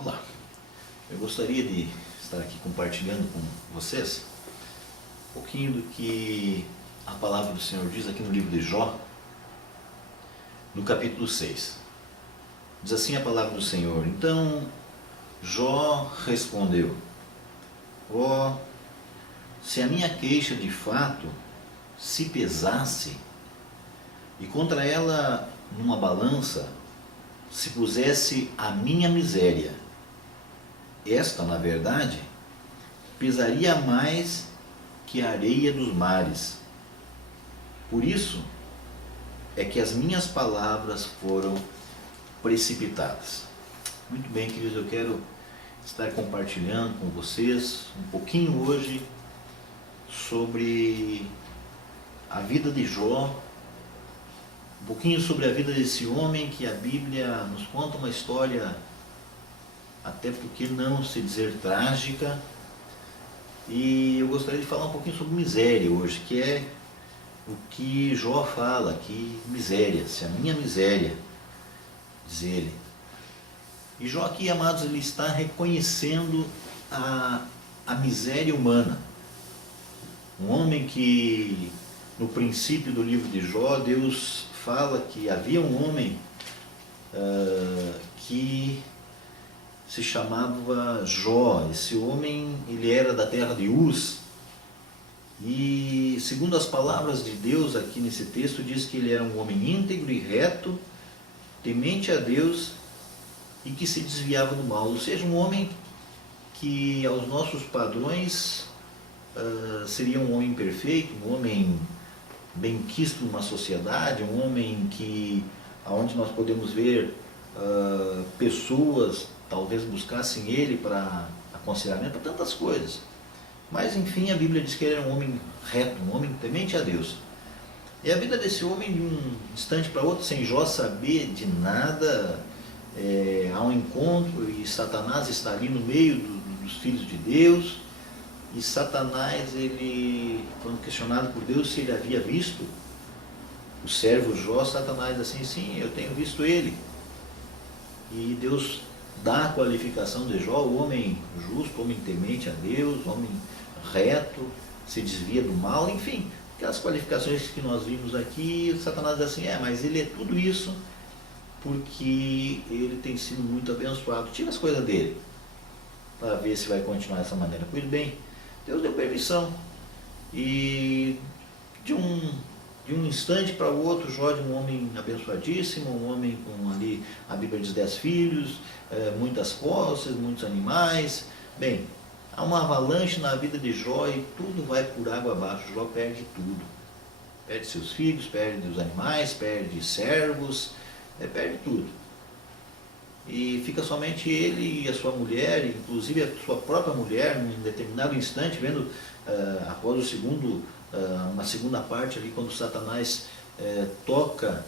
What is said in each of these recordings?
Olá, eu gostaria de estar aqui compartilhando com vocês um pouquinho do que a palavra do Senhor diz aqui no livro de Jó, no capítulo 6. Diz assim a palavra do Senhor: Então Jó respondeu: Ó, se a minha queixa de fato se pesasse, e contra ela numa balança se pusesse a minha miséria, esta, na verdade, pesaria mais que a areia dos mares. Por isso é que as minhas palavras foram precipitadas. Muito bem, queridos, eu quero estar compartilhando com vocês um pouquinho hoje sobre a vida de Jó, um pouquinho sobre a vida desse homem que a Bíblia nos conta uma história, até porque não se dizer trágica, e eu gostaria de falar um pouquinho sobre miséria hoje, que é o que Jó fala aqui, miséria, se a minha miséria, diz ele. E Jó aqui, amados, ele está reconhecendo a miséria humana. Um homem que, no princípio do livro de Jó, Deus fala que havia um homem que se chamava Jó. Esse homem, ele era da terra de Uz, e segundo as palavras de Deus aqui nesse texto, diz que ele era um homem íntegro e reto, temente a Deus e que se desviava do mal. Ou seja, um homem que aos nossos padrões seria um homem perfeito, um homem bem quisto numa sociedade, um homem que, aonde nós podemos ver pessoas talvez buscassem ele para aconselhamento, para tantas coisas. Mas enfim, a Bíblia diz que ele era um homem reto, um homem temente a Deus. E a vida desse homem, de um instante para outro, sem Jó saber de nada, há um encontro e Satanás está ali no meio dos filhos de Deus. E Satanás, ele, quando questionado por Deus se ele havia visto o servo Jó, Satanás diz assim: sim, eu tenho visto ele. E Deus dá a qualificação de Jó, o homem justo, homem temente a Deus, homem reto, se desvia do mal, enfim, aquelas qualificações que nós vimos aqui. Satanás diz assim: mas ele é tudo isso porque ele tem sido muito abençoado. Tira as coisas dele para ver se vai continuar dessa maneira. Pois bem, Deus deu permissão, e de um instante para o outro, Jó, de um homem abençoadíssimo, um homem com ali, a Bíblia diz 10 filhos, muitas posses, muitos animais. Bem, há uma avalanche na vida de Jó e tudo vai por água abaixo. Jó perde tudo, perde seus filhos, perde os animais, perde servos, perde tudo. E fica somente ele e a sua mulher, inclusive a sua própria mulher, num determinado instante, vendo após uma segunda parte ali, quando Satanás toca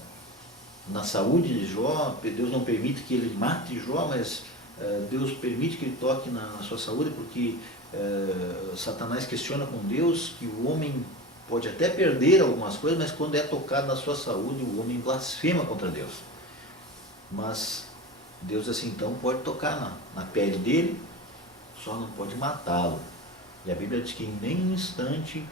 na saúde de Jó. Deus não permite que ele mate Jó, mas Deus permite que ele toque na sua saúde, porque Satanás questiona com Deus que o homem pode até perder algumas coisas, mas quando é tocado na sua saúde, o homem blasfema contra Deus. Mas Deus assim, então pode tocar na pele dele, só não pode matá-lo. E a Bíblia diz que em nenhum instante,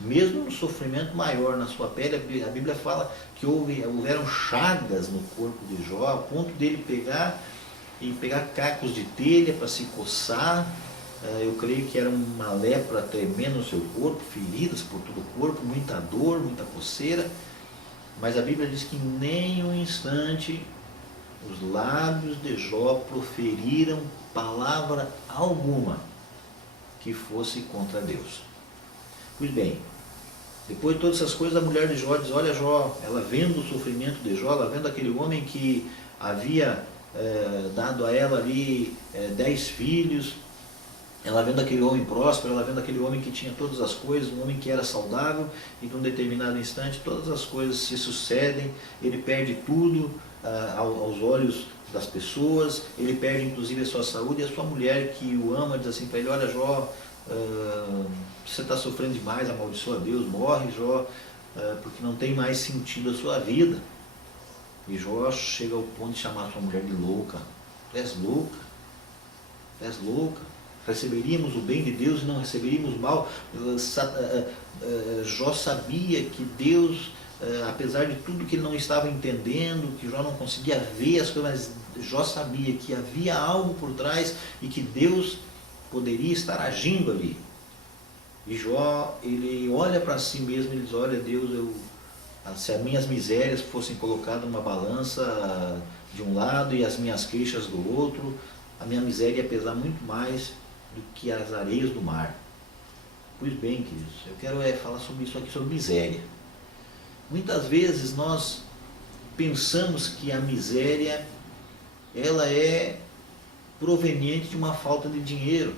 mesmo no sofrimento maior na sua pele, a Bíblia fala que houveram chagas no corpo de Jó, a ponto dele pegar cacos de telha para se coçar. Eu creio que era uma lepra tremenda no seu corpo, feridas por todo o corpo, muita dor, muita coceira. Mas a Bíblia diz que em nenhum instante os lábios de Jó proferiram palavra alguma que fosse contra Deus. Pois bem, depois de todas essas coisas, a mulher de Jó diz: olha, Jó, ela vendo o sofrimento de Jó, ela vendo aquele homem que havia dado a ela ali 10 filhos, ela vendo aquele homem próspero, ela vendo aquele homem que tinha todas as coisas, um homem que era saudável, e num determinado instante todas as coisas se sucedem, ele perde tudo aos olhos das pessoas, ele perde inclusive a sua saúde, e a sua mulher que o ama diz assim para ele: olha, Jó, você está sofrendo demais, amaldiçoa Deus, morre, Jó, porque não tem mais sentido a sua vida. E Jó chega ao ponto de chamar sua mulher de louca. Tu és louca? és louca. Receberíamos o bem de Deus e não receberíamos o mal. Jó sabia que Deus, apesar de tudo que ele não estava entendendo, que Jó não conseguia ver as coisas, mas Jó sabia que havia algo por trás e que Deus poderia estar agindo ali. E Jó, ele olha para si mesmo e diz, olha Deus, se as minhas misérias fossem colocadas numa balança de um lado e as minhas queixas do outro, a minha miséria ia pesar muito mais do que as areias do mar. Pois bem, queridos, eu quero falar sobre isso aqui, sobre miséria. Muitas vezes nós pensamos que a miséria, ela é proveniente de uma falta de dinheiro.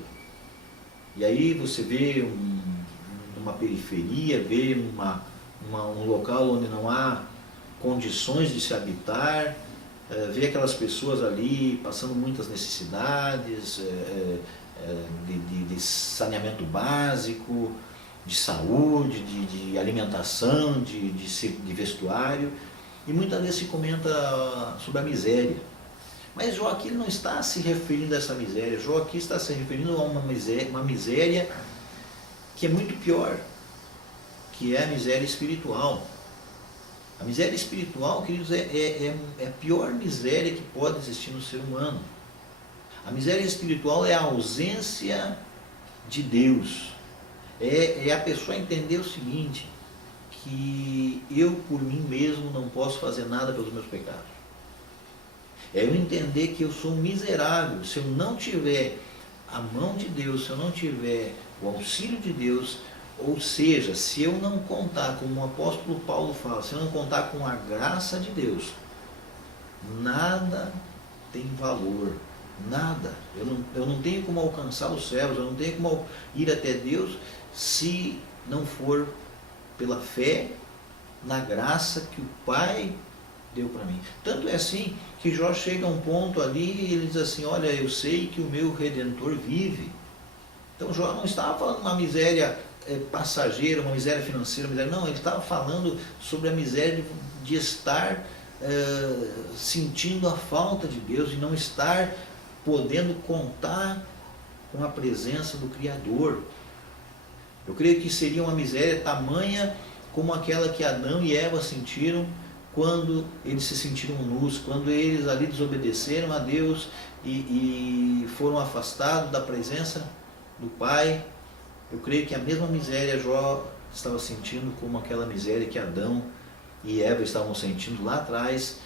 E aí você vê uma periferia, vê um local onde não há condições de se habitar, vê aquelas pessoas ali passando muitas necessidades, de saneamento básico, de saúde, de alimentação, de vestuário, e muitas vezes se comenta sobre a miséria. Mas Jó aqui não está se referindo a essa miséria, Jó aqui está se referindo a uma miséria que é muito pior, que é a miséria espiritual. A miséria espiritual, queridos, é a pior miséria que pode existir no ser humano. A miséria espiritual é a ausência de Deus. É a pessoa entender o seguinte, que eu por mim mesmo não posso fazer nada pelos meus pecados. É eu entender que eu sou miserável. Se eu não tiver a mão de Deus, se eu não tiver o auxílio de Deus, ou seja, se eu não contar, como o apóstolo Paulo fala, se eu não contar com a graça de Deus, nada tem valor. Nada. Eu não tenho como alcançar os céus, eu não tenho como ir até Deus se não for pela fé na graça que o Pai deu para mim. Tanto é assim que Jó chega a um ponto ali e ele diz assim, olha, eu sei que o meu Redentor vive. Então Jó não estava falando de uma miséria passageira, uma miséria financeira, não, ele estava falando sobre a miséria de estar sentindo a falta de Deus, de não estar podendo contar com a presença do Criador. Eu creio que seria uma miséria tamanha como aquela que Adão e Eva sentiram quando eles se sentiram nus, quando eles ali desobedeceram a Deus e foram afastados da presença do Pai. Eu creio que a mesma miséria Jó estava sentindo como aquela miséria que Adão e Eva estavam sentindo lá atrás,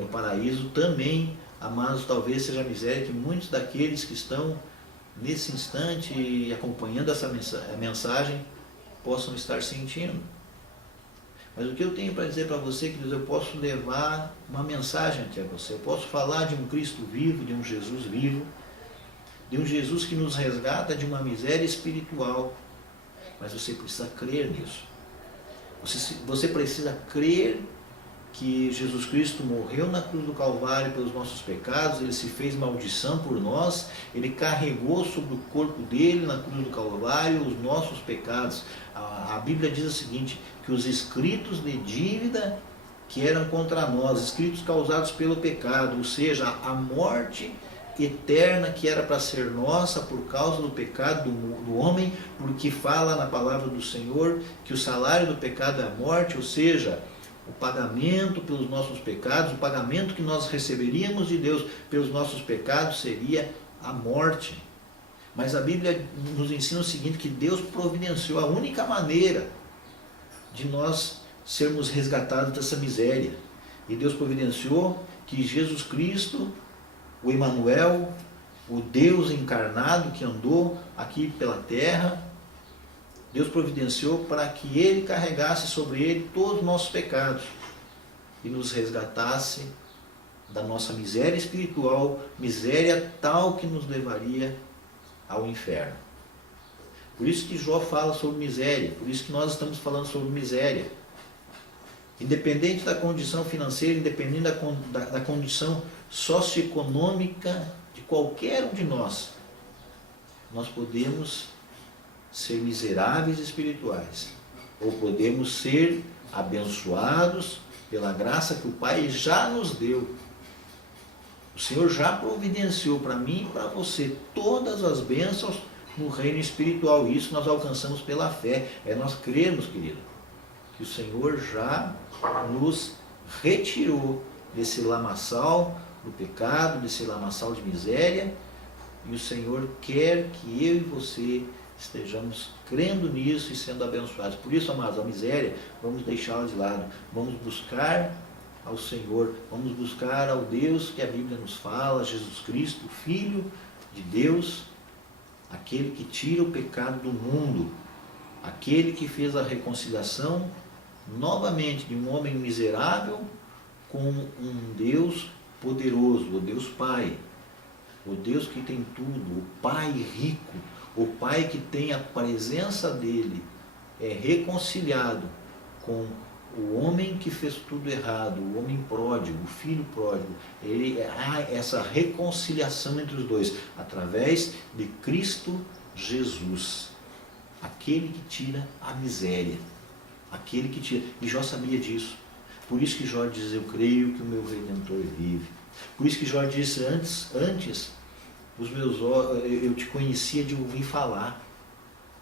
no paraíso também. Amados, talvez seja a miséria que muitos daqueles que estão nesse instante acompanhando essa mensagem possam estar sentindo. Mas o que eu tenho para dizer para você, queridos, eu posso levar uma mensagem até você. Eu posso falar de um Cristo vivo, de um Jesus vivo, de um Jesus que nos resgata de uma miséria espiritual. Mas você precisa crer nisso. Você precisa crer que Jesus Cristo morreu na cruz do Calvário pelos nossos pecados, ele se fez maldição por nós, ele carregou sobre o corpo dele na cruz do Calvário os nossos pecados. A Bíblia diz o seguinte, que os escritos de dívida que eram contra nós, escritos causados pelo pecado, ou seja, a morte eterna que era para ser nossa por causa do pecado do homem, porque fala na palavra do Senhor que o salário do pecado é a morte, ou seja, o pagamento pelos nossos pecados, o pagamento que nós receberíamos de Deus pelos nossos pecados seria a morte. Mas a Bíblia nos ensina o seguinte, que Deus providenciou a única maneira de nós sermos resgatados dessa miséria. E Deus providenciou que Jesus Cristo, o Emanuel, o Deus encarnado que andou aqui pela terra, Deus providenciou para que Ele carregasse sobre Ele todos os nossos pecados e nos resgatasse da nossa miséria espiritual, miséria tal que nos levaria ao inferno. Por isso que Jó fala sobre miséria, por isso que nós estamos falando sobre miséria. Independente da condição financeira, independente da condição socioeconômica de qualquer um de nós podemos ser miseráveis espirituais, ou podemos ser abençoados pela graça que o Pai já nos deu. O Senhor já providenciou para mim e para você todas as bênçãos no reino espiritual. Isso nós alcançamos pela fé. É nós crermos, querido, que o Senhor já nos retirou desse lamaçal do pecado, desse lamaçal de miséria. E o Senhor quer que eu e você estejamos crendo nisso e sendo abençoados. Por isso, amados, a miséria, vamos deixá-la de lado. Vamos buscar ao Senhor, vamos buscar ao Deus que a Bíblia nos fala, Jesus Cristo, Filho de Deus, aquele que tira o pecado do mundo, aquele que fez a reconciliação novamente de um homem miserável com um Deus poderoso, o Deus Pai, o Deus que tem tudo, o Pai rico, o Pai que tem a presença dele, é reconciliado com o homem que fez tudo errado, o homem pródigo, o filho pródigo. Há essa reconciliação entre os dois, através de Cristo Jesus, aquele que tira a miséria, aquele que tira. E Jó sabia disso. Por isso que Jó diz, eu creio que o meu Redentor vive. Por isso que Jó disse, antes os meus olhos, eu te conhecia de ouvir falar,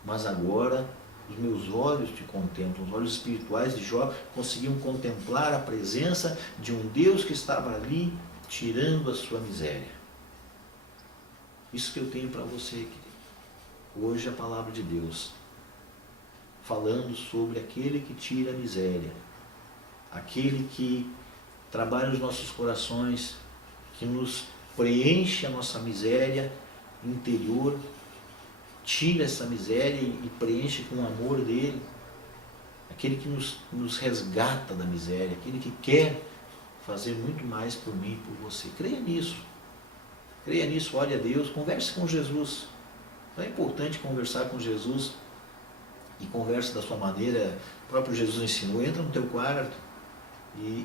mas agora os meus olhos te contemplam. Os olhos espirituais de Jó conseguiam contemplar a presença de um Deus que estava ali tirando a sua miséria. Isso que eu tenho para você, querido. Hoje a palavra de Deus, falando sobre aquele que tira a miséria, aquele que trabalha os nossos corações, que nos preenche a nossa miséria interior, tira essa miséria e preenche com o amor dele, aquele que nos resgata da miséria, aquele que quer fazer muito mais por mim e por você. Creia nisso, ore a Deus, converse com Jesus. É importante conversar com Jesus, e converse da sua maneira. O próprio Jesus ensinou, entra no teu quarto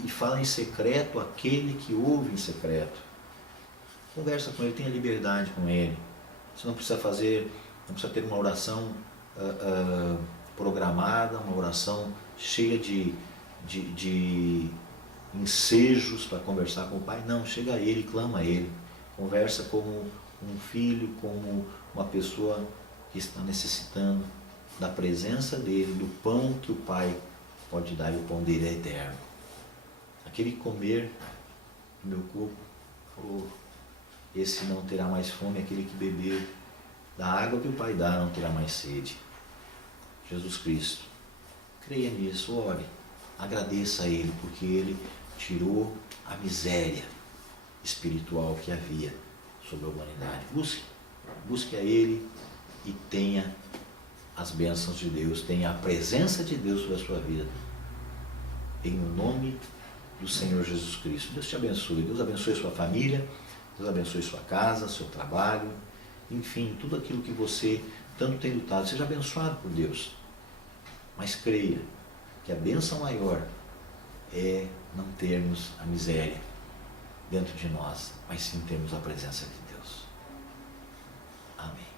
e fala em secreto aquele que ouve em secreto. Conversa com ele, tenha liberdade com ele. Você não precisa ter uma oração programada, uma oração cheia de ensejos para conversar com o Pai. Não, chega a Ele, clama a Ele. Conversa como um filho, como uma pessoa que está necessitando da presença dEle, do pão que o Pai pode dar, e o pão dEle é eterno. Aquele que comer do meu corpo, esse não terá mais fome. Aquele que beber da água que o Pai dá não terá mais sede. Jesus Cristo. Creia nisso, ore, agradeça a Ele, porque Ele tirou a miséria espiritual que havia sobre a humanidade. Busque a Ele e tenha as bênçãos de Deus, tenha a presença de Deus sobre a sua vida. Em nome do Senhor Jesus Cristo. Deus te abençoe. Deus abençoe a sua família, Deus abençoe sua casa, seu trabalho, enfim, tudo aquilo que você tanto tem lutado. Seja abençoado por Deus. Mas creia que a bênção maior é não termos a miséria dentro de nós, mas sim termos a presença de Deus. Amém.